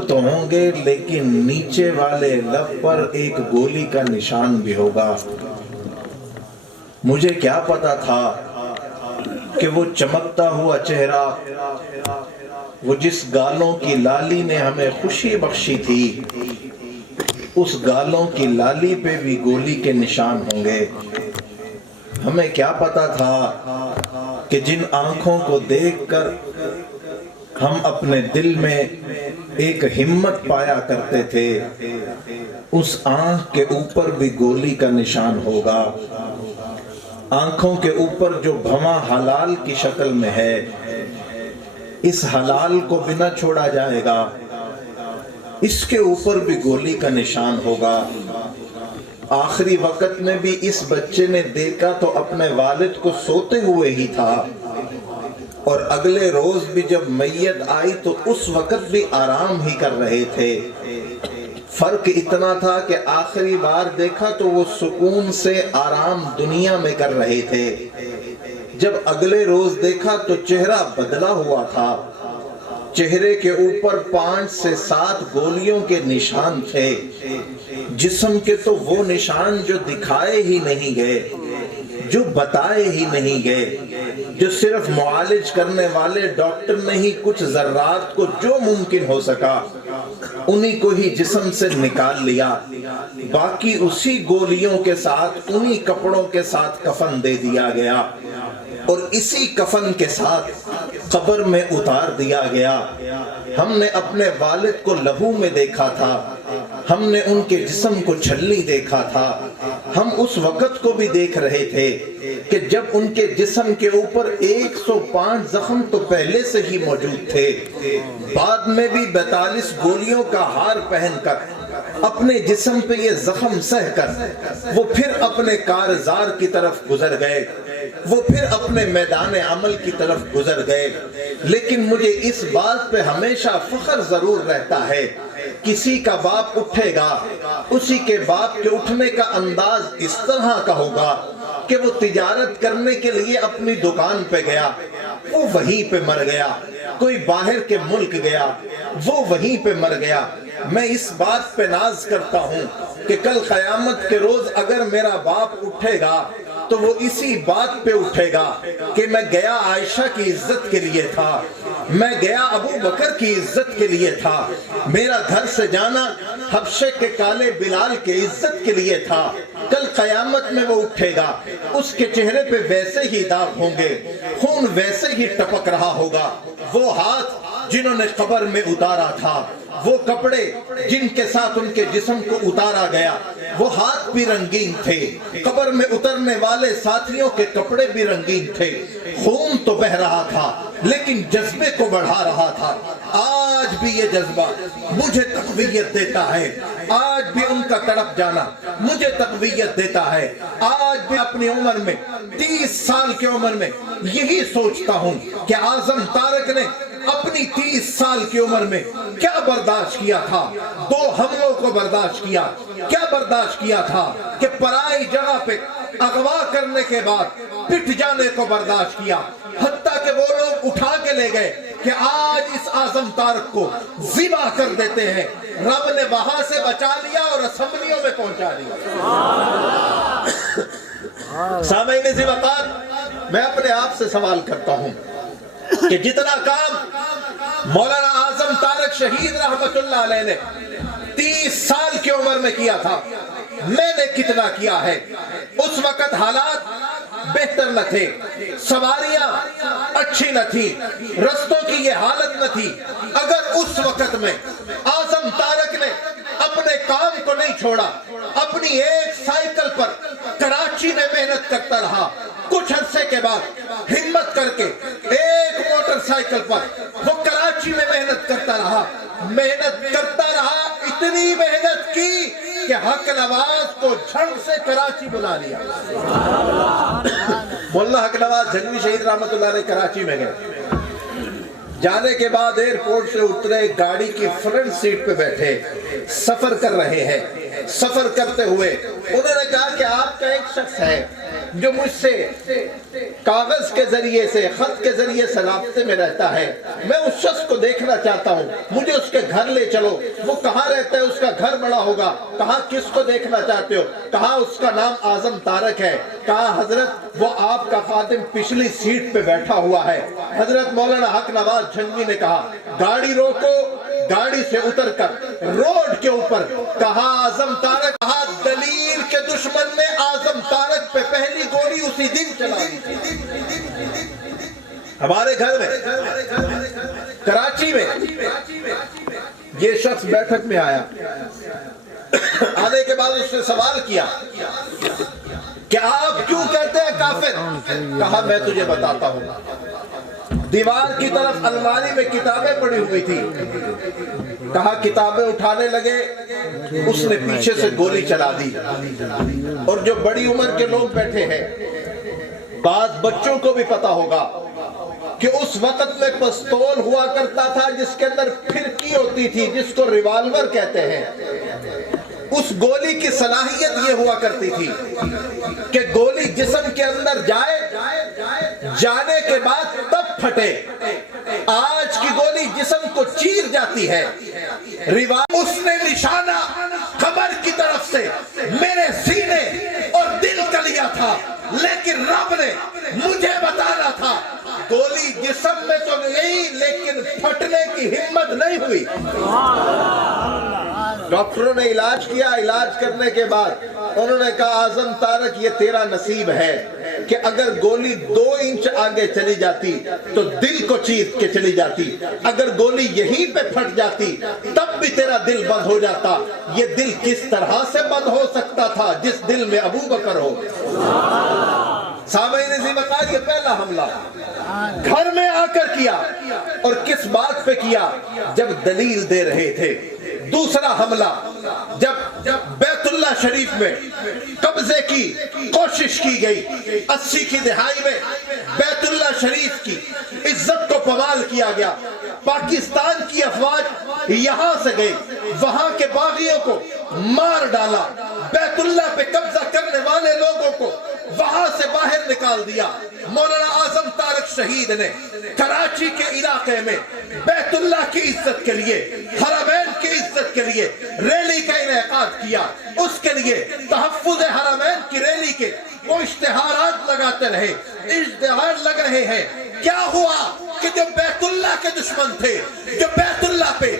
تو ہوں گے لیکن نیچے والے لب پر ایک گولی کا نشان بھی ہوگا۔ مجھے کیا پتا تھا کہ وہ چمکتا ہوا چہرہ، وہ جس گالوں کی لالی نے ہمیں خوشی بخشی تھی، اس گالوں کی لالی پہ بھی گولی کے نشان ہوں گے۔ ہمیں کیا پتا تھا کہ جن آنکھوں کو دیکھ کر ہم اپنے دل میں ایک ہمت پایا کرتے تھے، اس آنکھ کے اوپر بھی گولی کا نشان ہوگا۔ آنکھوں کے اوپر جو بھواں حلال کی شکل میں ہے، اس حلال کو بھی نہ چھوڑا جائے گا، اس کے اوپر بھی گولی کا نشان ہوگا۔ آخری وقت میں بھی اس بچے نے دیکھا تو اپنے والد کو سوتے ہوئے ہی تھا، اور اگلے روز بھی جب میت آئی تو اس وقت بھی آرام ہی کر رہے تھے۔ فرق اتنا تھا کہ آخری بار دیکھا تو وہ سکون سے آرام دنیا میں کر رہے تھے، جب اگلے روز دیکھا تو چہرہ بدلا ہوا تھا۔ چہرے کے اوپر 5 سے 7 گولیوں کے نشان تھے، جسم کے تو وہ نشان جو دکھائے ہی نہیں گئے، جو بتائے ہی نہیں گئے، جو صرف معالج کرنے والے ڈاکٹر نے ہی کچھ ذرات کو جو ممکن ہو سکا انہی کو ہی جسم سے نکال لیا، باقی اسی گولیوں کے ساتھ انہی کپڑوں کے ساتھ کفن دے دیا گیا، اور اسی کفن کے ساتھ قبر میں اتار دیا گیا۔ ہم نے اپنے والد کو لہو میں دیکھا تھا، ہم نے ان کے جسم کو چھلی دیکھا تھا، ہم اس وقت کو بھی دیکھ رہے تھے کہ جب ان کے جسم کے اوپر 105 زخم تو پہلے سے ہی موجود تھے، بعد میں بھی 42 گولیوں کا ہار پہن کر اپنے جسم پہ یہ زخم سہ کر وہ پھر اپنے کارزار کی طرف گزر گئے، وہ پھر اپنے میدان عمل کی طرف گزر گئے۔ لیکن مجھے اس بات پہ ہمیشہ فخر ضرور رہتا ہے، کسی کا باپ اٹھے گا، اسی کے باپ کے اٹھنے کا انداز اس طرح کا ہوگا کہ وہ تجارت کرنے کے لیے اپنی دکان پہ گیا، وہ وہیں پہ مر گیا، کوئی باہر کے ملک گیا، وہ وہیں پہ مر گیا۔ میں اس بات پہ ناز کرتا ہوں کہ کل قیامت کے روز اگر میرا باپ اٹھے گا تو وہ اسی بات پہ اٹھے گا کہ میں گیا عائشہ کی عزت کے لیے تھا، میں گیا ابو بکر کی عزت کے لیے تھا، میرا گھر سے جانا حبشے کے کالے بلال کے عزت کے لیے تھا۔ کل قیامت میں وہ اٹھے گا، اس کے چہرے پہ ویسے ہی داغ ہوں گے، خون ویسے ہی ٹپک رہا ہوگا۔ وہ ہاتھ جنہوں نے قبر میں اتارا تھا، وہ کپڑے جن کے ساتھ ان کے جسم کو اتارا گیا، وہ ہاتھ بھی رنگین تھے، قبر میں اترنے والے ساتھیوں کے کپڑے بھی رنگین تھے۔ خون تو بہ رہا تھا لیکن جذبے کو بڑھا رہا تھا۔ آج بھی یہ جذبہ مجھے تقویت دیتا ہے، آج بھی ان کا تڑپ جانا مجھے تقویت دیتا ہے۔ آج بھی اپنی عمر میں 30 سال کی عمر میں یہی سوچتا ہوں کہ اعظم طارق نے اپنی 30 سال کی عمر میں کیا برداشت کیا تھا، 2 حملوں کو برداشت کیا، کیا برداشت کیا تھا کہ پرائی جگہ پہ اغوا کرنے کے بعد پٹ جانے کو برداشت کیا، حتیٰ کہ وہ لوگ اٹھا کے لے گئے کہ آج اس اعظم طارق کو ذبح کر دیتے ہیں، رب نے وہاں سے بچا لیا اور اسمبلیوں میں پہنچا دیا۔ سامعین ذی وقار، میں اپنے آپ سے سوال کرتا ہوں کہ جتنا کام مولانا اعظم طارق شہید رحمت اللہ علیہ نے 30 سال کی عمر میں کیا تھا، میں نے کتنا کیا ہے؟ اس وقت حالات بہتر نہ تھے، سواریاں اچھی نہ تھی، رستوں کی یہ حالت نہ تھی۔ اگر اس وقت میں اعظم طارق نے اپنے کام کو نہیں چھوڑا، اپنی ایک سائیکل پر کراچی میں محنت کرتا رہا، کچھ عرصے کے بعد ہمت کر کے ایک موٹر سائیکل پر وہ کراچی میں محنت کرتا رہا، اتنی محنت کی کہ حق نواز کو جھنگ سے کراچی بلا لیا۔ مولانا حق نواز جھنگوی شہید رحمت اللہ علیہ کراچی میں گئے، جانے کے بعد ایئرپورٹ سے اترے، گاڑی کی فرنٹ سیٹ پہ بیٹھے، سفر کر رہے ہیں۔ سفر کرتے ہوئے انہوں نے کہا کہ آپ کا ایک شخص ہے جو مجھ سے کاغذ کے ذریعے سے، خط کے ذریعے سے رابطے میں رہتا ہے، میں اس شخص کو دیکھنا چاہتا ہوں، مجھے اس کے گھر لے چلو۔ وہ کہاں رہتا ہے؟ اس کا گھر بڑا ہوگا۔ کہا کس کو دیکھنا چاہتے ہو؟ کہا اس کا نام اعظم طارق ہے۔ کہا حضرت وہ آپ کا خادم پچھلی سیٹ پہ بیٹھا ہوا ہے۔ حضرت مولانا حق نواز جھنگوی نے کہا گاڑی روکو، گاڑی سے اتر کر روڈ کے اوپر کہا اعظم طارق، کہا دلیل کے دشمن نے اعظم طارق پہ پہلی گولی اسی دن چلا دی۔ ہمارے گھر میں کراچی میں یہ شخص بیٹھک میں آیا، آنے کے بعد اس نے سوال کیا کہ آپ کیوں کہتے ہیں کافر؟ کہا میں تجھے بتاتا ہوں۔ دیوار کی طرف الماری میں کتابیں پڑی ہوئی تھی، کہا کتابیں اٹھانے لگے، اس نے پیچھے سے گولی چلا دی۔ اور جو بڑی عمر کے لوگ بیٹھے ہیں، بعض بچوں کو بھی پتا ہوگا کہ اس وقت میں پستول ہوا کرتا تھا جس کے اندر پھرکی ہوتی تھی، جس کو ریوالور کہتے ہیں۔ اس گولی کی صلاحیت یہ ہوا کرتی تھی کہ گولی جسم کے اندر جائے، جانے کے بعد تب پھٹے۔ آج کی گولی جسم کو چیر جاتی ہے۔ اس نے نشانہ کمر کی طرف سے میرے سینے اور دل کا لیا تھا، لیکن رب نے مجھے بتانا تھا گولی جسم میں تو نہیں، لیکن پھٹنے کی ہمت نہیں ہوئی۔ ڈاکٹروں نے علاج کیا، علاج کرنے کے بعد انہوں نے کہا اعظم طارق یہ تیرا نصیب ہے کہ اگر گولی 2 انچ آگے چلی جاتی تو دل کو چیر کے چلی جاتی، اگر گولی یہیں پہ پھٹ جاتی تب بھی تیرا دل بند ہو جاتا۔ یہ دل کس طرح سے بند ہو سکتا تھا جس دل میں ابو بکر ہو؟ سامعین عزیز، یہ پہلا حملہ گھر میں آ کر کیا، اور کس بات پہ کیا؟ جب دلیل دے رہے تھے۔ دوسرا حملہ جب بیت اللہ شریف میں قبضے کی کوشش کی گئی، 80 کی دہائی میں بیت اللہ شریف کی عزت کو پامال کیا گیا، پاکستان کی افواج یہاں سے گئی، وہاں کے باغیوں کو مار ڈالا، بیت اللہ پہ قبضہ کرنے والے لوگوں کو وہاں سے باہر نکال دیا۔ مولانا اعظم طارق شہید نے کراچی کے علاقے میں بیت اللہ کی عزت کے لیے، حرمین کی عزت کے لیے ریلی کا انعقاد کیا۔ اس کے لیے تحفظ حرمین کی ریلی کے وہ اشتہارات لگاتے رہے، اشتہار لگ رہے ہیں۔ کیا ہوا کہ جو بیت اللہ کے دشمن تھے، جو بیت اللہ پہ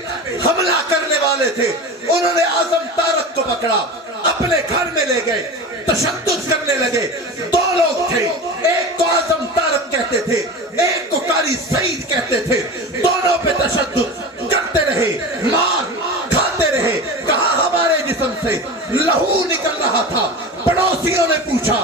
حملہ کرنے والے تھے، انہوں نے اعظم طارق کو پکڑا، اپنے گھر میں لے گئے، تشدد کرنے لگے۔ 2 لوگ تھے، ایک کو اعظم طارق کہتے تھے، ایک کو قاری سعید کہتے تھے۔ دونوں پہ تشدد کرتے رہے، مار کھاتے رہے۔ کہا ہمارے جسم سے لہو نکل رہا تھا۔ پڑوسیوں نے پوچھا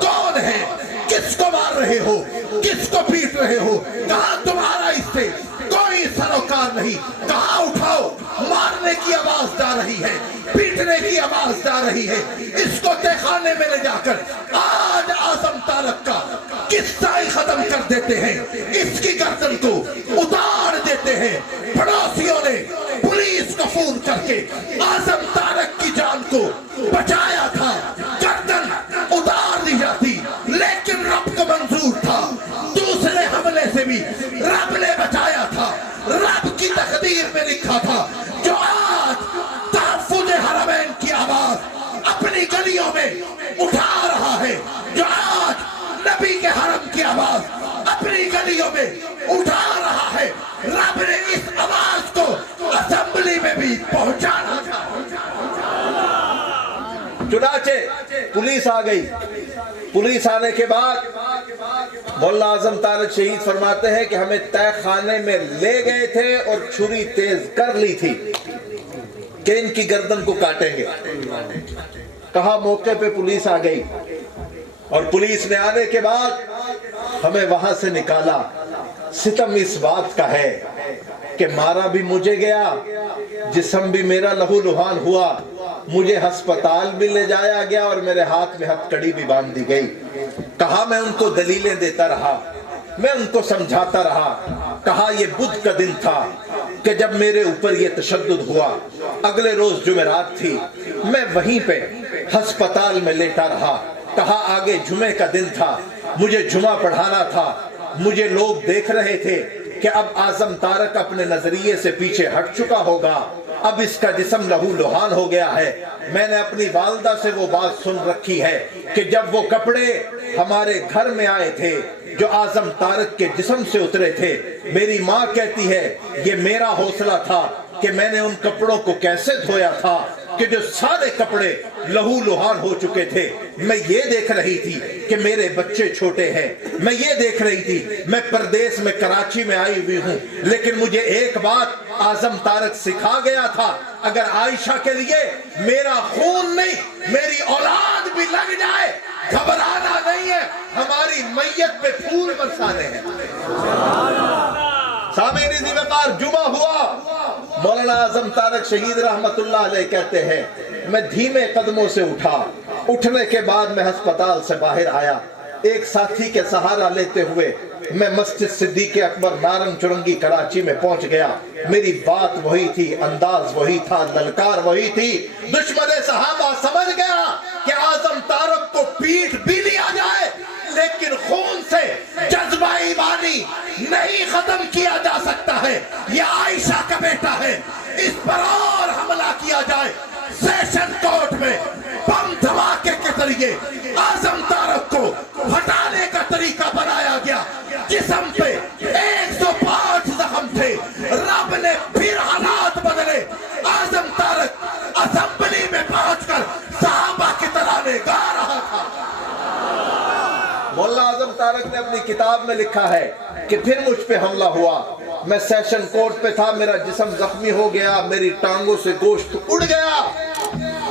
کون ہے، کس کو مار رہے ہو، کس کو پیٹ رہے ہو؟ کہا تمہارا اس سے کوئی سروکار نہیں۔ کہا اٹھاؤ، مارنے کی آواز جا رہی ہے، پیٹنے کی آواز جا رہی ہے، اس کو تہخانے میں لے جا کر آج اعظم طارق کا قصہ ہی ختم کر دیتے ہیں، اس کی گردن کو اتار دیتے ہیں۔ پڑوسیوں نے پولیس کو فون کر کے اعظم طارق کی جان کو بچایا تھا، گردن اتار دی جاتی، لیکن رب کو منظور تھا۔ دوسرے حملے سے بھی رب نے بچایا تھا، رب کی تقدیر میں لکھا تھا۔ جو آج تحفظ حرمین کی آواز اپنی گلیوں میں اٹھا رہا ہے، جو آج نبی کے حرم کی آواز اپنی گلیوں میں اٹھا رہا ہے، رب نے اس آواز کو اسمبلی میں بھی پہنچانا تھا۔ چنانچہ پولیس آ گئی۔ پولیس آنے کے بعد مولانا اعظم طارق شہید فرماتے ہیں کہ ہمیں تہ خانے میں لے گئے تھے اور چھری تیز کر لی تھی کہ ان کی گردن کو کاٹیں گے۔ کہا موقع پہ پولیس آ گئی، اور پولیس نے آنے کے بعد ہمیں وہاں سے نکالا۔ ستم اس بات کا ہے کہ مارا بھی مجھے گیا، جسم بھی میرا لہو لہان ہوا، مجھے ہسپتال بھی لے جایا گیا، اور میرے ہاتھ میں ہتھ کڑی بھی باندھ دی گئی۔ کہا میں ان کو دلیلیں دیتا رہا، میں ان کو سمجھاتا رہا۔ کہا یہ بدھ کا دن تھا کہ جب میرے اوپر یہ تشدد ہوا، اگلے روز جمعرات تھی، میں وہیں پہ ہسپتال میں لیٹا رہا۔ کہا آگے جمعے کا دن تھا، مجھے جمعہ پڑھانا تھا، مجھے لوگ دیکھ رہے تھے کہ اب اعظم طارق اپنے نظریے سے پیچھے ہٹ چکا ہوگا، اب اس کا جسم لہو لہان ہو گیا ہے۔ میں نے اپنی والدہ سے وہ بات سن رکھی ہے کہ جب وہ کپڑے ہمارے گھر میں آئے تھے جو اعظم طارق کے جسم سے اترے تھے، میری ماں کہتی ہے یہ میرا حوصلہ تھا کہ میں نے ان کپڑوں کو کیسے دھویا تھا کہ جو سارے کپڑے لہو لہان ہو چکے تھے۔ میں یہ دیکھ رہی تھی کہ میرے بچے چھوٹے ہیں، میں یہ دیکھ رہی تھی میں پردیس میں کراچی میں آئی ہوئی ہوں، لیکن مجھے ایک بات اعظم طارق سکھا گیا تھا، اگر عائشہ کے لیے میرا خون نہیں میری اولاد بھی لگ جائے گھبرانا نہیں ہے، ہماری میت پہ پھول برسانے ہیں۔ سامعین عزیز وقار، جمعہ ہوا، مولانا اعظم طارق شہید رحمت اللہ علیہ کہتے ہیں میں دھیمے قدموں سے اٹھا، اٹھنے کے بعد میں ہسپتال سے باہر آیا، ایک ساتھی کے سہارا لیتے ہوئے میں مسجد صدیق اکبر نارنگ چرنگی کراچی میں پہنچ گیا۔ میری بات وہی تھی، انداز وہی تھا، للکار وہی تھی۔ دشمن صحابہ سمجھ گیا کہ اعظم طارق کو پیٹ بھی لیا جائے لیکن خون سے جذبہ ایمانی نہیں ختم کیا جا سکتا ہے، یہ عائشہ کا بیٹا ہے، اس پر اور حملہ کیا جائے۔ سیشن کورٹ میں بم دھماکے کے ذریعے اعظم طارق کو ہٹانے کا طریقہ بنایا گیا، جسم پہ 105 زخم تھے، رب نے پھر حالات بدلے، اعظم طارق اسمبلی میں پہنچ کر صحابہ کی ترانے گا رہا تھا۔ مولانا اعظم طارق نے اپنی کتاب میں لکھا ہے کہ پھر مجھ پہ حملہ ہوا، میں سیشن کورٹ پہ تھا، میرا جسم زخمی ہو گیا، میری ٹانگوں سے گوشت اڑ گیا،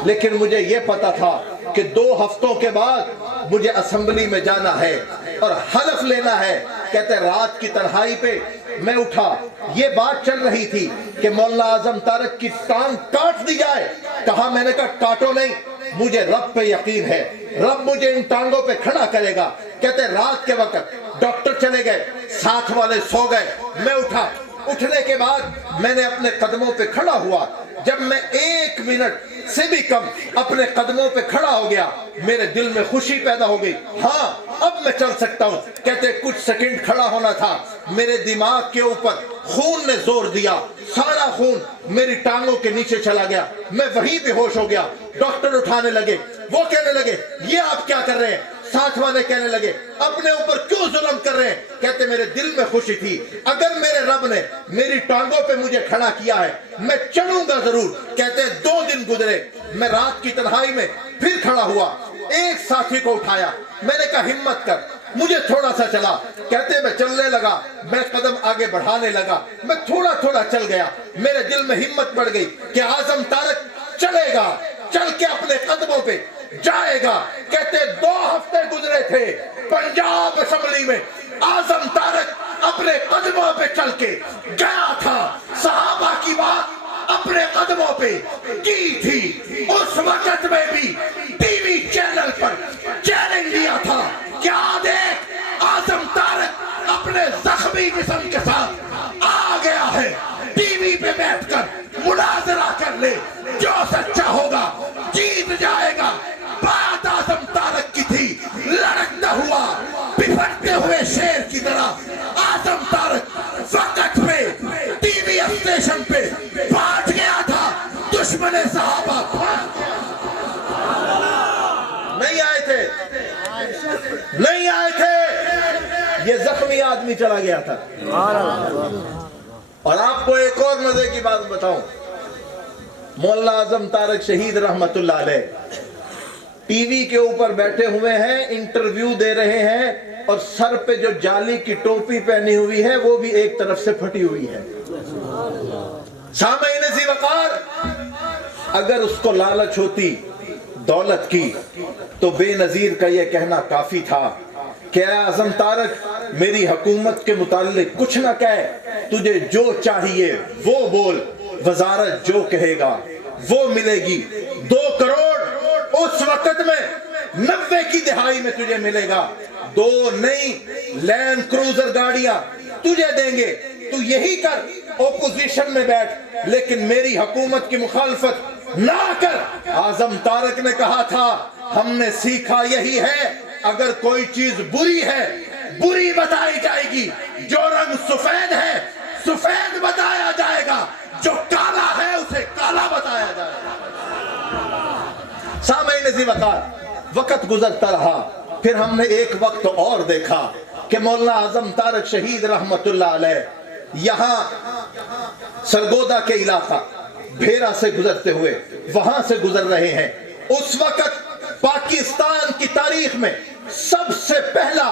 لیکن مجھے یہ پتا تھا کہ 2 ہفتوں کے بعد مجھے اسمبلی میں جانا ہے اور حلف لینا ہے۔ کہتے رات کی تنہائی پہ میں اٹھا، یہ بات چل رہی تھی کہ مولانا اعظم طارق کی ٹانگ کاٹ دی جائے، کہا میں نے کہا کاٹو نہیں، مجھے رب پہ یقین ہے، رب مجھے ان ٹانگوں پہ کھڑا کرے گا۔ کہتے رات کے وقت ڈاکٹر چلے گئے، ساتھ والے سو گئے، میں اٹھا، اٹھنے کے بعد میں نے اپنے قدموں پہ کھڑا ہوا، جب میں 1 منٹ سے بھی کم اپنے قدموں پہ کھڑا ہو گیا میرے دل میں خوشی پیدا ہو گئی، ہاں اب میں چل سکتا ہوں۔ کہتے کچھ سیکنڈ کھڑا ہونا تھا، میرے دماغ کے اوپر خون نے زور دیا، سارا خون میری ٹانگوں کے نیچے چلا گیا، میں وہیں بے ہوش ہو گیا۔ ڈاکٹر اٹھانے لگے، وہ کہنے لگے یہ آپ کیا کر رہے ہیں؟ ساتھ والے کہنے لگے اپنے اوپر کیوں ظلم کر رہے ہیں؟ کہتے میرے دل میں خوشی تھی، اگر میرے رب نے میری ٹانگوں پہ مجھے کھڑا کیا ہے میں چلوں گا ضرور۔ کہتے 2 دن گزرے، میں رات کی تنہائی میں پھر کھڑا ہوا، ایک ساتھی کو اٹھایا، میں نے کہا ہمت کر، مجھے تھوڑا سا چلا۔ کہتے میں چلنے لگا، میں قدم آگے بڑھانے لگا، میں تھوڑا تھوڑا چل گیا، میرے دل میں ہمت بڑھ گئی کہ اعظم طارق چلے گا، چل کے اپنے قدموں پہ جائے گا۔ کہتے 2 ہفتے گزرے تھے، پنجاب اسمبلی میں اعظم طارق اپنے قدموں پہ چل کے گیا تھا، صحابہ کی بات اپنے قدموں پہ کی تھی۔ اس وقت میں بھی ٹی وی چینل پر چیلنج دیا تھا کیا دیکھ اعظم طارق اپنے زخمی جسم کے ساتھ آ گیا ہے، ٹی وی پہ بیٹھ کر مناظرہ کر لے، جو سچا ہوگا جیت جائے گا۔ بات اعظم طارق کی تھی، لڑکتا ہوا بپھٹتے ہوئے شیر کی طرح اعظم طارق وقت پہ ٹی وی اسٹیشن پہ پہنچ گیا تھا، دشمن صحابہ نہیں آئے تھے، نہیں آئے تھے، یہ زخمی آدمی چلا گیا تھا۔ اور آپ کو ایک اور مزے کی بات بتاؤں، مولانا اعظم طارق شہید رحمت اللہ علیہ ٹی وی کے اوپر بیٹھے ہوئے ہیں، انٹرویو دے رہے ہیں، اور سر پہ جو جالی کی ٹوپی پہنی ہوئی ہے وہ بھی ایک طرف سے پھٹی ہوئی ہے۔ سامعین ذی وقار، اگر اس کو لالچ ہوتی دولت کی تو بے نظیر کا یہ کہنا کافی تھا کہ اے اعظم طارق میری حکومت کے متعلق کچھ نہ کہے، تجھے جو چاہیے وہ بول، وزارت جو کہے گا وہ ملے گی، 2 کروڑ اس وقت میں 90 کی دہائی میں تجھے ملے گا، 2 نئی لینڈ کروزر گاڑیاں تجھے دیں گے، تو یہی کر، اپوزیشن میں بیٹھ، لیکن میری حکومت کی مخالفت نہ کر۔ اعظم طارق نے کہا تھا ہم نے سیکھا یہی ہے، اگر کوئی چیز بری ہے بری بتائی جائے گی، جو رنگ سفید ہے سفید بتایا جائے گا، جو کالا ہے اسے کالا بتایا جائے گا۔ سامعین عزیز وقت گزرتا رہا، پھر ہم نے ایک وقت اور دیکھا کہ مولانا اعظم طارق شہید رحمت اللہ علیہ یہاں سرگودا کے علاقہ بھیرا سے گزرتے ہوئے وہاں سے گزر رہے ہیں۔ اس وقت پاکستان کی تاریخ میں سب سے پہلا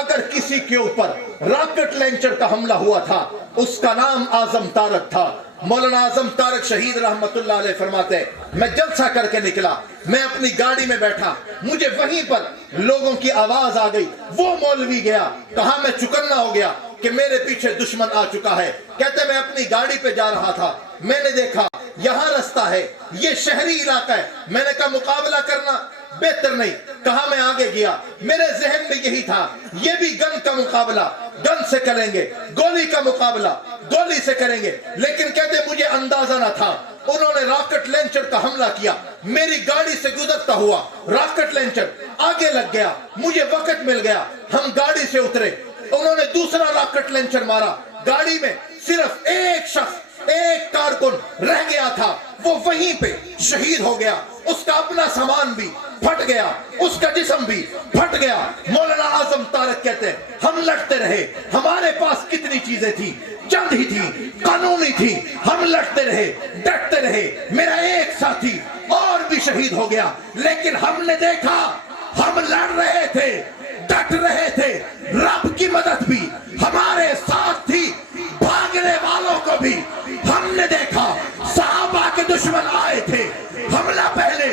اگر کسی کے اوپر راکٹ لانچر کا حملہ ہوا تھا اس کا نام اعظم طارق تھا۔ مولانا اعظم طارق شہید رحمت اللہ علیہ فرماتے ہیں میں جلسہ کر کے نکلا، میں اپنی گاڑی میں بیٹھا، مجھے وہیں پر لوگوں کی آواز آ گئی، وہ مولوی گیا، کہا میں چکنا ہو گیا کہ میرے پیچھے دشمن آ چکا ہے۔ کہتے میں اپنی گاڑی پہ جا رہا تھا، میں نے دیکھا یہاں رستہ ہے، یہ شہری علاقہ ہے، میں نے کہا مقابلہ کرنا بہتر نہیں، کہا میں آگے گیا، میرے ذہن میں یہی تھا یہ بھی گن کا مقابلہ گن سے کریں گے، گولی کا مقابلہ گولی سے کریں گے، لیکن کہتے مجھے اندازہ نہ تھا، انہوں نے راکٹ لانچر کا حملہ کیا، میری گاڑی سے گزرتا ہوا راکٹ لانچر آگے لگ گیا، مجھے وقت مل گیا، ہم گاڑی سے اترے، انہوں نے دوسرا راکٹ لانچر مارا، گاڑی میں صرف ایک شخص ایک کارکن رہ گیا تھا، وہ وہیں پہ شہید ہو گیا، اس کا اپنا سامان بھی پھٹ گیا، اس کا جسم بھی پھٹ گیا۔ مولانا اعظم طارق کہتے ہیں ہم لڑتے رہے، ہمارے پاس کتنی چیزیں تھی، چند ہی تھی، قانونی تھی، ہم لڑتے رہے، ڈٹتے رہے، میرا ایک ساتھی اور بھی شہید ہو گیا، لیکن ہم نے دیکھا ہم لڑ رہے تھے، ڈٹ رہے تھے، رب کی مدد بھی ہمارے ساتھ تھی، بھاگنے والوں کو بھی ہم نے دیکھا، صحابہ کے دشمن آئے تھے، حملہ پہلے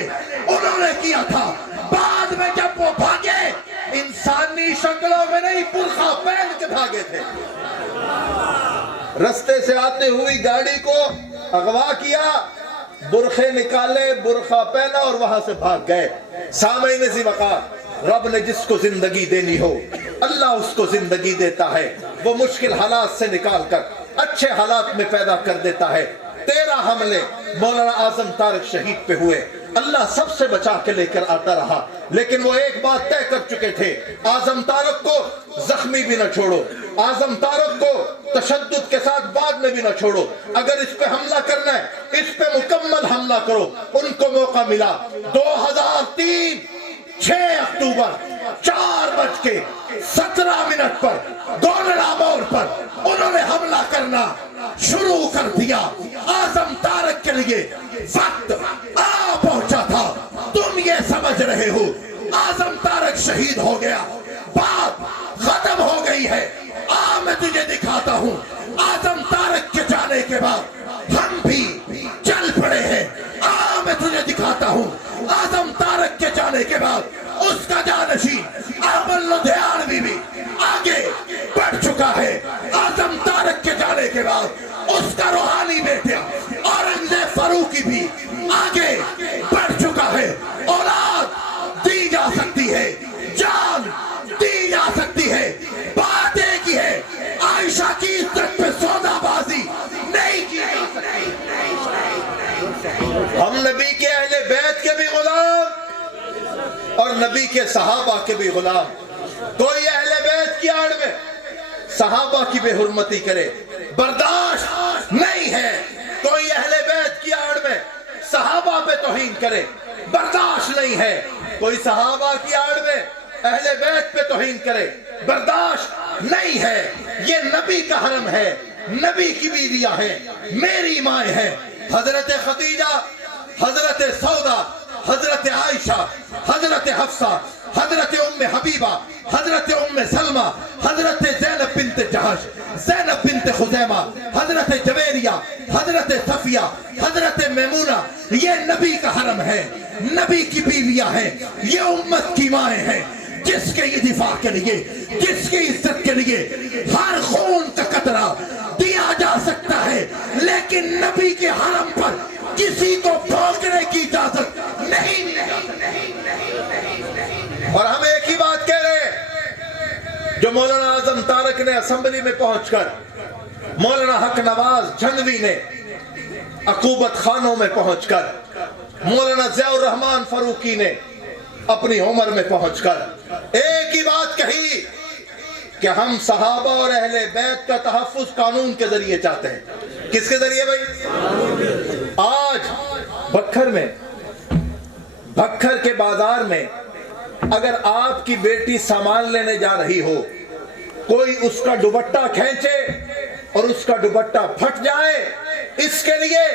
انہوں نے کیا تھا، بعد میں جب وہ بھاگے انسانی شکلوں میں نہیں برقع پہن کے بھاگے تھے، رستے سے آتے ہوئی گاڑی کو اغوا کیا، برقعے نکالے، برقع پہنا اور وہاں سے بھاگ گئے۔ سامعین ذی وقار، رب نے جس کو زندگی دینی ہو اللہ اس کو زندگی دیتا ہے، وہ مشکل حالات سے نکال کر اچھے حالات میں پیدا کر دیتا ہے۔ 13 حملے مولانا اعظم طارق شہید پہ ہوئے، اللہ سب سے بچا کے لے کر آتا رہا، لیکن وہ ایک بات طے کر چکے تھے، اعظم طارق کو زخمی بھی نہ چھوڑو، اعظم طارق کو تشدد کے ساتھ بعد میں بھی نہ چھوڑو، اگر اس پہ حملہ کرنا ہے اس پہ مکمل حملہ کرو۔ ان کو موقع ملا 2003 6 اکتوبر 4:17 پر گولڑا موڑ پر انہوں نے حملہ کرنا شروع کر دیا۔ اعظم طارق کے لیے وقت آ پہنچا تھا، تم یہ سمجھ رہے ہو اعظم طارق شہید ہو گیا، بات ختم ہو گئی ہے، آ میں تجھے دکھاتا ہوں اعظم طارق کے جانے کے بعد ہم بھی چل پڑے ہیں، آ میں تجھے دکھاتا ہوں اعظم طارق کے جانے کے بعد اس کا جانشین احمد لدھیانوی بھی آگے بڑھ چکا ہے، اعظم طارق کے جانے کے بعد اس کا روحانی بیٹا اورنگزیب فاروقی بھی آگے بڑھ چکا ہے۔ اولاد دی جا سکتی ہے، جان دی جا سکتی ہے، بات ایک ہی ہے عائشہ کی عزت پہ سودا بازی نہیں کی جا سکتی۔ ہم نبی کے اہل بیت کے بھی غلام اور نبی کے صحابہ کے بھی غلام، کوئی اہل بیت کی آڑ میں صحابہ کی بے حرمتی کرے برداشت نہیں ہے، کوئی اہل بیت کی آڑ میں صحابہ پہ توہین کرے برداشت نہیں ہے، کوئی صحابہ کی آڑ میں اہل بیت پہ توہین کرے برداشت نہیں ہے۔ یہ نبی کا حرم ہے، نبی کی بیویاں ہیں، میری مائیں ہیں، حضرت خدیجہ، حضرت سودا، حضرت عائشہ، حضرت حفصہ، حضرت ام حبیبہ، حضرت ام سلمہ، حضرت زینب بنت جہش، زینب بنت خزیمہ، حضرت جویریہ، حضرت صفیہ، حضرت میمونہ، یہ نبی کا حرم ہے، نبی کی بیویاں ہیں، یہ امت کی مائیں ہیں، جس کے یہ دفاع کے لیے، جس کی عزت کے لیے ہر خون کا قطرہ دیا جا سکتا ہے، لیکن نبی کے حرم پر کسی کو بھونکنے کی اجازت نہیں دی جا سکتی۔ اور ہم ایک ہی بات کہہ رہے ہیں جو مولانا اعظم طارق نے اسمبلی میں پہنچ کر، مولانا حق نواز جھنگوی نے عقوبت خانوں میں پہنچ کر، مولانا ضیاء الرحمن فاروقی نے اپنی عمر میں پہنچ کر ایک ہی بات کہی کہ ہم صحابہ اور اہل بیت کا تحفظ قانون کے ذریعے چاہتے ہیں. کس کے ذریعے بھائی؟ آج بکھر کے بازار میں اگر آپ کی بیٹی سامان لینے جا رہی ہو، کوئی اس کا دوپٹہ کھینچے اور اس کا دوپٹہ پھٹ جائے، اس کے لیے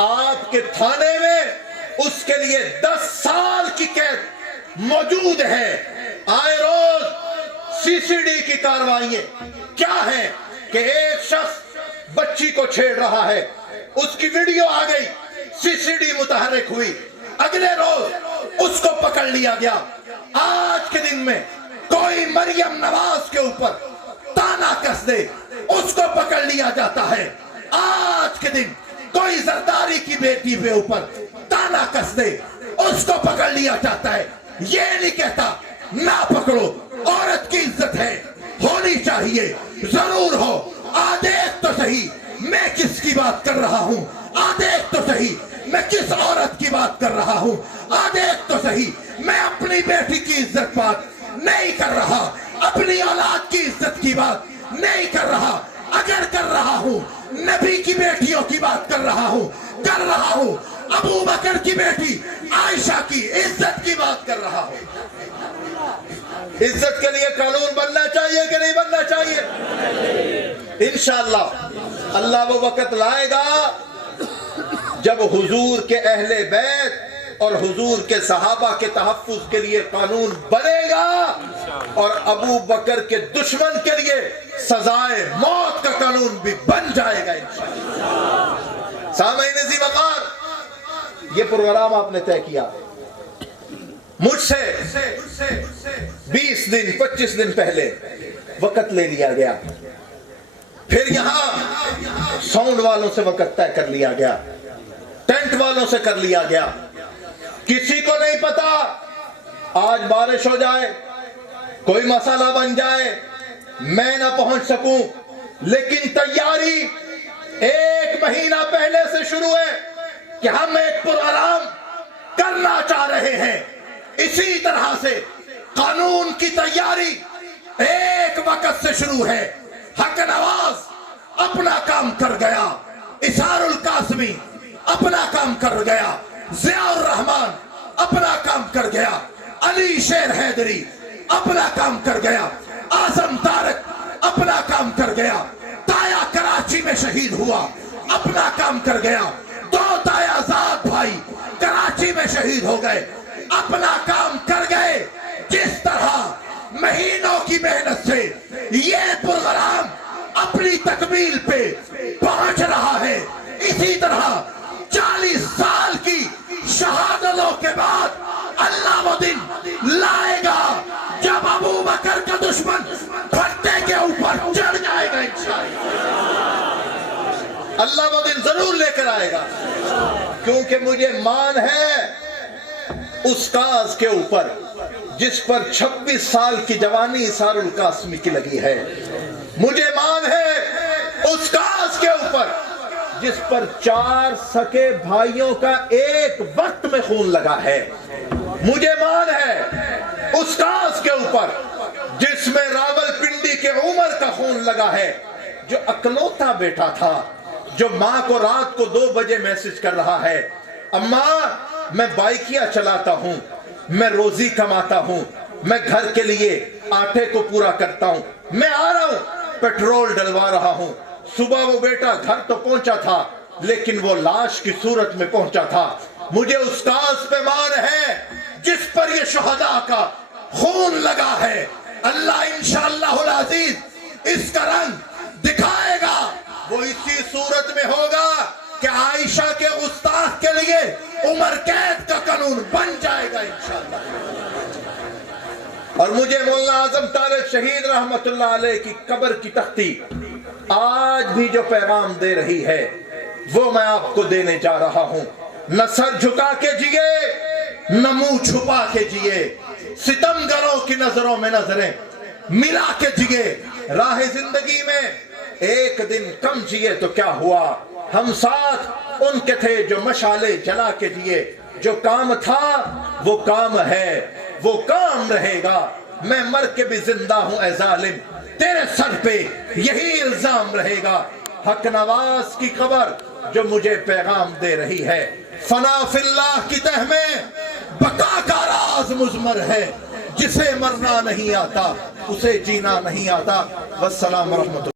آپ کے تھانے میں اس کے لیے 10 سال کی قید موجود ہے. آئے روز سی سی ڈی کی کارروائیاں کیا ہیں کہ ایک شخص بچی کو چھیڑ رہا ہے، اس کی ویڈیو آ گئی، سی سی ڈی متحرک ہوئی، اگلے روز اس کو پکڑ لیا گیا. آج کے دن میں کوئی مریم نواز کے اوپر تانا کس دے، اس کو پکڑ لیا جاتا ہے. آج کے دن کوئی زرداری کی بیٹی پہ اوپر تانا کس دے، اس کو پکڑ لیا جاتا ہے. یہ نہیں کہتا نہ پکڑو، عورت کی عزت ہے، ہونی چاہیے، ضرور ہو. دیکھ تو صحیح میں کس کی بات کر رہا ہوں، دیکھ تو صحیح میں کس عورت کی بات کر رہا ہوں، دیکھ تو صحیح میں اپنی بیٹی کی عزت بات نہیں کر رہا، اپنی اولاد کی عزت کی بات نہیں کر رہا. اگر کر رہا ہوں نبی کی بیٹیوں کی بات کر رہا ہوں ابو بکر کی بیٹی عائشہ کی عزت کی بات کر رہا ہوں. عزت کے لیے قانون بننا چاہیے کہ نہیں بننا چاہیے؟ انشاءاللہ اللہ وہ وقت لائے گا جب حضور کے اہل بیت اور حضور کے صحابہ کے تحفظ کے لیے قانون بنے گا اور ابو بکر کے دشمن کے لیے سزائے موت کا قانون بھی بن جائے گا انشاءاللہ. سامعین عزیز وقار، یہ پروگرام آپ نے طے کیا، مجھ سے 20 دن 25 دن پہلے وقت لے لیا گیا، پھر یہاں ساؤنڈ والوں سے وقت طے کر لیا گیا، ٹینٹ والوں سے کر لیا گیا. کسی کو نہیں پتا آج بارش ہو جائے، کوئی مسئلہ بن جائے، میں نہ پہنچ سکوں، لیکن تیاری 1 مہینہ پہلے سے شروع ہے کہ ہم ایک پروگرام کرنا چاہ رہے ہیں. اسی طرح سے قانون کی تیاری ایک وقت سے شروع ہے. حق نواز اپنا کام کر گیا، اسار القاسمی اپنا کام کر گیا، ضیاء الرحمن اپنا کام کر گیا، علی شیر حیدری اپنا کام کر گیا، اعظم طارق اپنا کام کر گیا، تایا کراچی میں شہید ہوا اپنا کام کر گیا، 2 تایا زاد بھائی کراچی میں شہید ہو گئے، اپنا کام کر گئے. جس طرح مہینوں کی محنت سے یہ پروگرام اپنی تکمیل پہ پہنچ رہا ہے، اسی طرح 40 سال کی شہادتوں کے بعد اللہ وہ دن لائے گا جب ابو بکر کا دشمن پھٹے کے اوپر چڑھ جائے گا انشاءاللہ. اللہ وہ دن ضرور لے کر آئے گا، کیونکہ مجھے مان ہے اس کاز کے اوپر جس پر 26 سال کی جوانی اسار القاسمی کی لگی ہے. مجھے مان ہے اس کاز کے اوپر جس پر 4 سکے بھائیوں کا ایک وقت میں خون لگا ہے. مجھے مان ہے اس کاز کے اوپر جس میں راول پنڈی کے عمر کا خون لگا ہے، جو اکلوتا بیٹا تھا، جو ماں کو رات کو 2 بجے میسج کر رہا ہے، اماں میں بائکیا چلاتا ہوں، میں روزی کماتا ہوں، میں گھر کے لیے آٹے کو پورا کرتا ہوں، میں آ رہا ہوں، پیٹرول ڈلوا رہا ہوں. صبح وہ بیٹا گھر تو پہنچا تھا لیکن وہ لاش کی صورت میں پہنچا تھا. مجھے استاذ پہ مان ہے جس پر یہ شہداء کا خون لگا ہے. اللہ انشاءاللہ العزیز اس کا رنگ دکھائے گا. وہ اسی صورت میں ہوگا کہ عائشہ کے گستاخ کے لیے عمر قید کا قانون بن جائے گا انشاءاللہ. اور مجھے مولانا اعظم طارق شہید رحمت اللہ علیہ کی قبر کی تختی آج بھی جو پیغام دے رہی ہے وہ میں آپ کو دینے جا رہا ہوں. نہ سر جھکا کے جیے، نہ منہ چھپا کے جیے، ستمگروں کی نظروں میں نظریں ملا کے جیے. راہ زندگی میں ایک دن کم جیے تو کیا ہوا، ہم ساتھ ان کے تھے جو مشالے جلا کے جیے. جو کام تھا وہ کام ہے، وہ کام رہے گا. میں مر کے بھی زندہ ہوں اے ظالم, تیرے سر پہ یہی الزام رہے گا. حق نواز کی خبر جو مجھے پیغام دے رہی ہے, فنا فی اللہ کی تہ میں بقا کا راز مضمر ہے. جسے مرنا نہیں آتا اسے جینا نہیں آتا. والسلام ورحمۃ اللہ.